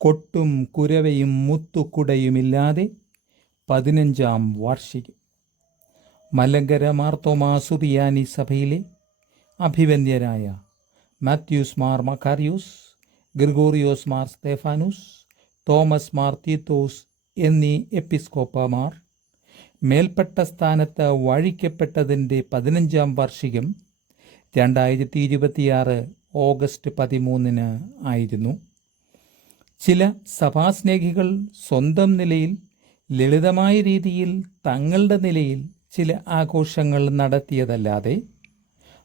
കൊട്ടും കുരവയും മുത്തുക്കുടയുമില്ലാതെ 15-ാം വാർഷികം. മലങ്കര മാർത്തോമാ സുറിയാനി സഭയിലെ അഭിവന്ദ്യരായ മാത്യൂസ് മാർ മക്കാരിയോസ്, ഗ്രിഗോറിയോസ് മാർ സ്തേഫാനോസ്, തോമസ് മാർ തീത്തോസ് എന്നീ എപ്പിസ്കോപ്പമാർ മേൽപ്പെട്ട സ്ഥാനത്ത് വാഴിക്കപ്പെട്ടതിൻ്റെ 15-ാം വാർഷികം 2026 ഓഗസ്റ്റ് 13 ആയിരുന്നു. ചില സഭാസ്നേഹികൾ സ്വന്തം നിലയിൽ ലളിതമായ രീതിയിൽ തങ്ങളുടെ നിലയിൽ ചില ആഘോഷങ്ങൾ നടത്തിയതല്ലാതെ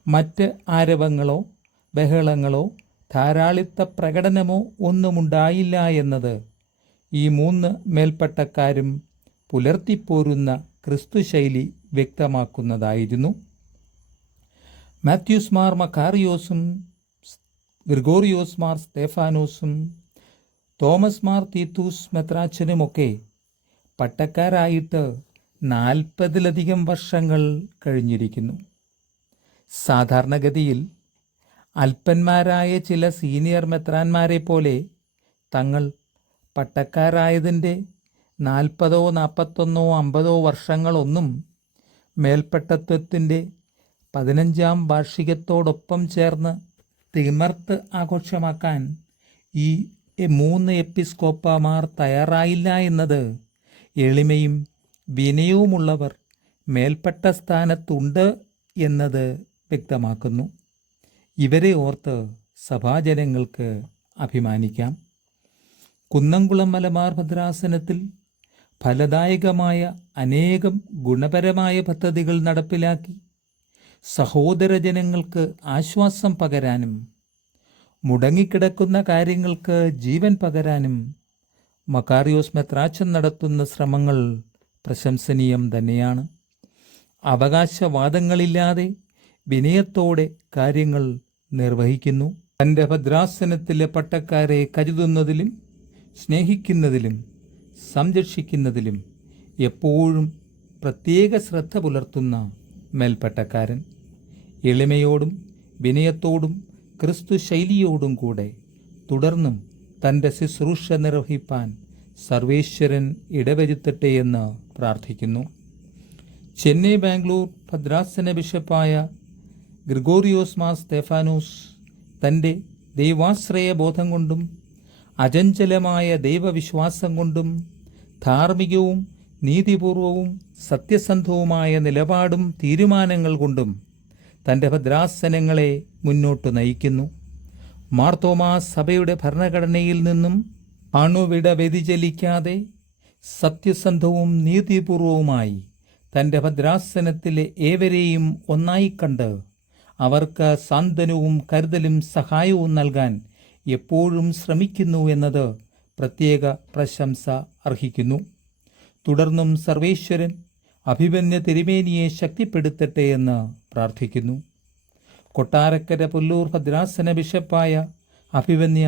മറ്റ് ആരവങ്ങളോ ബഹളങ്ങളോ ധാരാളിത്ത പ്രകടനമോ ഒന്നുമുണ്ടായില്ല എന്നത് ഈ 3 മേൽപ്പട്ടക്കാരും പുലർത്തിപ്പോരുന്ന ക്രിസ്തുശൈലി വ്യക്തമാക്കുന്നതായിരുന്നു. മാത്യൂസ് മാർ മക്കാറിയോസും ഗ്രിഗോറിയോസ് മാർ സ്തേഫാനോസും തോമസ് മാർ തീത്തൂസ് മെത്രാച്ചനുമൊക്കെ പട്ടക്കാരായിട്ട് 40-ലധികം വർഷങ്ങൾ കഴിഞ്ഞിരിക്കുന്നു. സാധാരണഗതിയിൽ അല്പന്മാരായ ചില സീനിയർ മെത്രാന്മാരെ പോലെ തങ്ങൾ പട്ടക്കാരായതിൻ്റെ 40, 41, 50 വർഷങ്ങളൊന്നും മേൽപ്പട്ടത്വത്തിൻ്റെ 15-ാം വാർഷികത്തോടൊപ്പം ചേർന്ന് തിമർത്ത് ആഘോഷമാക്കാൻ ഈ 3 എപ്പിസ്കോപ്പമാർ തയ്യാറായില്ല എന്നത് എളിമയും വിനയവുമുള്ളവർ മേൽപ്പെട്ട സ്ഥാനത്തുണ്ട് എന്നത് വ്യക്തമാക്കുന്നു. ഇവരെ ഓർത്ത് സഭാജനങ്ങൾക്ക് അഭിമാനിക്കാം. കുന്നംകുളം മലബാർ ഭദ്രാസനത്തിൽ ഫലദായകമായ അനേകം ഗുണപരമായ പദ്ധതികൾ നടപ്പിലാക്കി സഹോദര ജനങ്ങൾക്ക് ആശ്വാസം പകരാനും മുടങ്ങിക്കിടക്കുന്ന കാര്യങ്ങൾക്ക് ജീവൻ പകരാനും മക്കാറിയോസ് മെത്രാച്ചൻ നടത്തുന്ന ശ്രമങ്ങൾ പ്രശംസനീയം തന്നെയാണ്. അവകാശവാദങ്ങളില്ലാതെ വിനയത്തോടെ കാര്യങ്ങൾ നിർവഹിക്കുന്നു. തൻ്റെ ഭദ്രാസനത്തിലെ പട്ടക്കാരെ കരുതുന്നതിലും സ്നേഹിക്കുന്നതിലും സംരക്ഷിക്കുന്നതിലും എപ്പോഴും പ്രത്യേക ശ്രദ്ധ പുലർത്തുന്ന മേൽപ്പട്ടക്കാരൻ എളിമയോടും വിനയത്തോടും ക്രിസ്തു ശൈലിയോടും കൂടെ തുടർന്നും തൻ്റെ ശുശ്രൂഷ നിർവഹിപ്പാൻ സർവേശ്വരൻ ഇടവരുത്തട്ടെ എന്ന് പ്രാർത്ഥിക്കുന്നു. ചെന്നൈ ബാംഗ്ലൂർ ഭദ്രാസന ബിഷപ്പായ ഗ്രിഗോറിയോസ് മാർ സ്തേഫാനോസ് തൻ്റെ ദൈവാശ്രയ ബോധം കൊണ്ടും അചഞ്ചലമായ ദൈവവിശ്വാസം കൊണ്ടും ധാർമ്മികവും നീതിപൂർവവും സത്യസന്ധവുമായ നിലപാടും തീരുമാനങ്ങൾ കൊണ്ടും തൻ്റെ ഭദ്രാസനങ്ങളെ മുന്നോട്ട് നയിക്കുന്നു. മാർത്തോമാ സഭയുടെ ഭരണഘടനയിൽ നിന്നും അണുവിട വ്യതിചലിക്കാതെ സത്യസന്ധവും നീതിപൂർവവുമായി തൻ്റെ ഭദ്രാസനത്തിലെ ഏവരെയും ഒന്നായി കണ്ട് അവർക്ക് സാന്ത്വനവും കരുതലും സഹായവും നൽകാൻ എപ്പോഴും ശ്രമിക്കുന്നു എന്നത് പ്രത്യേക പ്രശംസ അർഹിക്കുന്നു. തുടർന്നും സർവേശ്വരൻ അഭിമന്യ തിരുമേനിയെ ശക്തിപ്പെടുത്തട്ടെ എന്ന് പ്രാർത്ഥിക്കുന്നു. കൊട്ടാരക്കര പുല്ലൂർ ഭദ്രാസന ബിഷപ്പായ അഭിമന്യ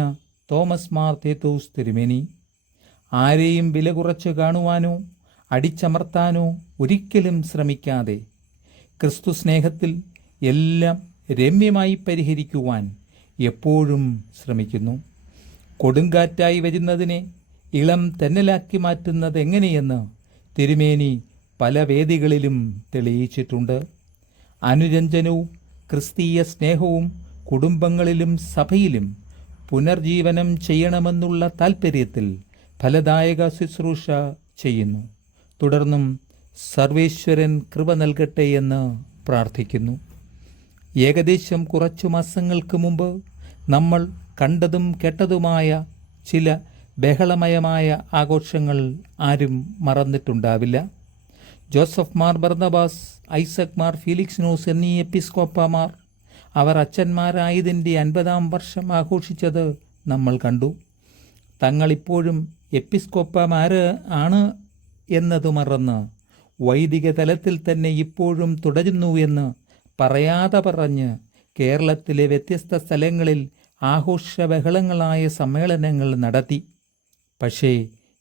തോമസ് മാർ തീത്തോസ് തിരുമേനി ആരെയും വില കുറച്ച് കാണുവാനോ അടിച്ചമർത്താനോ ഒരിക്കലും ശ്രമിക്കാതെ ക്രിസ്തു സ്നേഹത്തിൽ എല്ലാം രമ്യമായി പരിഹരിക്കുവാൻ എപ്പോഴും ശ്രമിക്കുന്നു. കൊടുങ്കാറ്റായി വരുന്നതിനെ ഇളം തെന്നലാക്കി മാറ്റുന്നത് എങ്ങനെയെന്ന് തിരുമേനി പല വേദികളിലും തെളിയിച്ചിട്ടുണ്ട്. അനുരഞ്ജനവും ക്രിസ്തീയ സ്നേഹവും കുടുംബങ്ങളിലും സഭയിലും പുനർജീവനം ചെയ്യണമെന്നുള്ള താൽപ്പര്യത്തിൽ ഫലദായക ശുശ്രൂഷ ചെയ്യുന്നു. തുടർന്നും സർവേശ്വരൻ കൃപ നൽകട്ടെ എന്ന് പ്രാർത്ഥിക്കുന്നു. ഏകദേശം കുറച്ചു മാസങ്ങൾക്ക് മുമ്പ് നമ്മൾ കണ്ടതും കേട്ടതുമായ ചില ബഹളമയമായ ആഘോഷങ്ങൾ ആരും മറന്നിട്ടുണ്ടാവില്ല. ജോസഫ് മാർ ബർന്നബാസ്, ഐസക് മാർ ഫീലിക്സിനോസ് എന്നീ എപ്പിസ്കോപ്പമാർ അവർ അച്ഛന്മാരായതിൻ്റെ 50-ാം വർഷം ആഘോഷിച്ചത് നമ്മൾ കണ്ടു. തങ്ങളിപ്പോഴും എപ്പിസ്കോപ്പമാർ ആണ് എന്നത് മറന്ന് വൈദിക തലത്തിൽ തന്നെ ഇപ്പോഴും തുടരുന്നു എന്ന് പറയാതെ പറഞ്ഞ് കേരളത്തിലെ വ്യത്യസ്ത സ്ഥലങ്ങളിൽ ആഘോഷബഹളങ്ങളായ സമ്മേളനങ്ങൾ നടത്തി. പക്ഷേ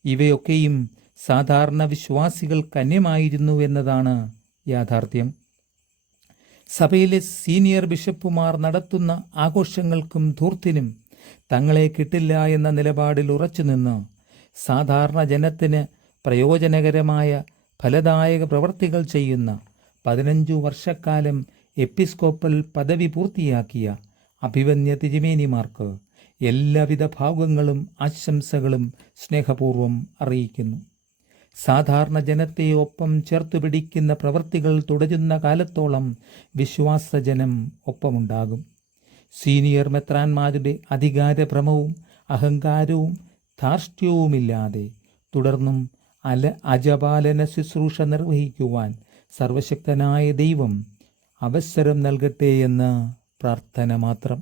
ഇവയൊക്കെയും സാധാരണ വിശ്വാസികൾക്ക് അന്യമായിരുന്നു എന്നതാണ് യാഥാർത്ഥ്യം. സഭയിലെ സീനിയർ ബിഷപ്പുമാർ നടത്തുന്ന ആഘോഷങ്ങൾക്കും ധൂർത്തിനും തങ്ങളെ കിട്ടില്ല എന്ന നിലപാടിൽ ഉറച്ചുനിന്ന് സാധാരണ ജനത്തിന് പ്രയോജനകരമായ ഫലദായക പ്രവൃത്തികൾ ചെയ്യുന്ന 15 വർഷക്കാലം എപ്പിസ്കോപ്പൽ പദവി പൂർത്തിയാക്കിയ അഭിവന്യ തിരുമേനിമാർക്ക് എല്ലാവിധ ഭാവുകങ്ങളും ആശംസകളും സ്നേഹപൂർവ്വം അറിയിക്കുന്നു. സാധാരണ ജനത്തെ ഒപ്പം ചേർത്തുപിടിക്കുന്ന പ്രവൃത്തികൾ തുടരുന്ന കാലത്തോളം വിശ്വാസജനം ഒപ്പമുണ്ടാകും. സീനിയർ മെത്രാന്മാരുടെ അധികാരഭ്രമവും അഹങ്കാരവും ധാർഷ്ട്യവുമില്ലാതെ തുടർന്നും അജപാലന ശുശ്രൂഷ നിർവഹിക്കുവാൻ സർവശക്തനായ ദൈവം അവസരം നൽകട്ടെ എന്ന് പ്രാർത്ഥന മാത്രം.